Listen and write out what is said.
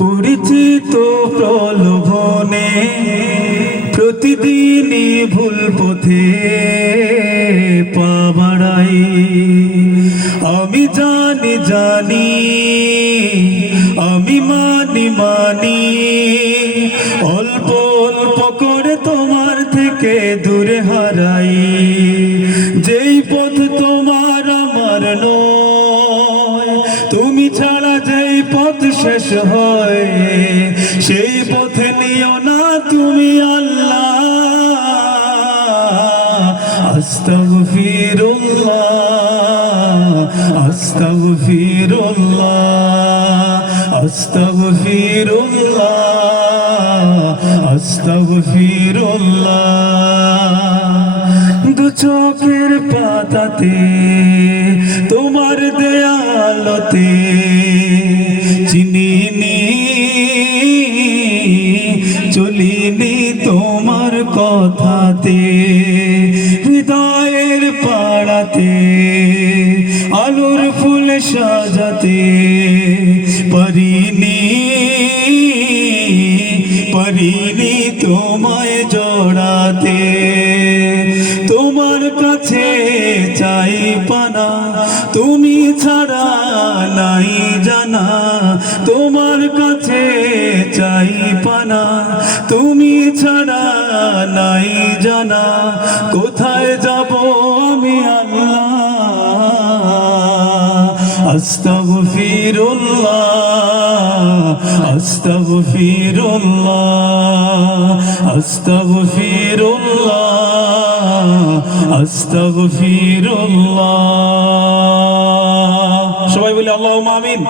পরিচিত প্রলোভনে প্রতিদিনই ভুল পথে পা বাড়াই। আমি জানি আমি মানি অল্প অল্প করে তোমার থেকে দূরে হারাই। যেই পথ তোমার আমার নয়, তুমি ছাড়া যেই পথ শেষ হয়, সেই পথে নিও না তুমি আল্লাহ। আস্তাগফিরুল্লাহ আস্তাগফিরুল্লাহ আস্তাগফিরুল্লাহ আস্তাগফিরুল্লাহ। দু চোখের পাতাতে তোমার দেয়ালতে চিনিনি চলিনি তোমার কথাতে। হৃদয়ের পাড়াতে আলোর ফুল সাজাতে পারিনি তোমায় জড়াতে। তোমার কাছে চাই পানা, তুমি ছাড়া নাই জানা। তোমার কাছে চাই পানা, তুমি ছাড়া নাই জানা। কোথায় যাব আমি আল্লাহ? আস্তাগফিরুল্লাহ আস্তাগফিরুল্লাহ আস্তাগফিরুল্লাহ আস্তাগফিরুল্লাহ। সবাই বলি আল্লাহুম্মা আমিন।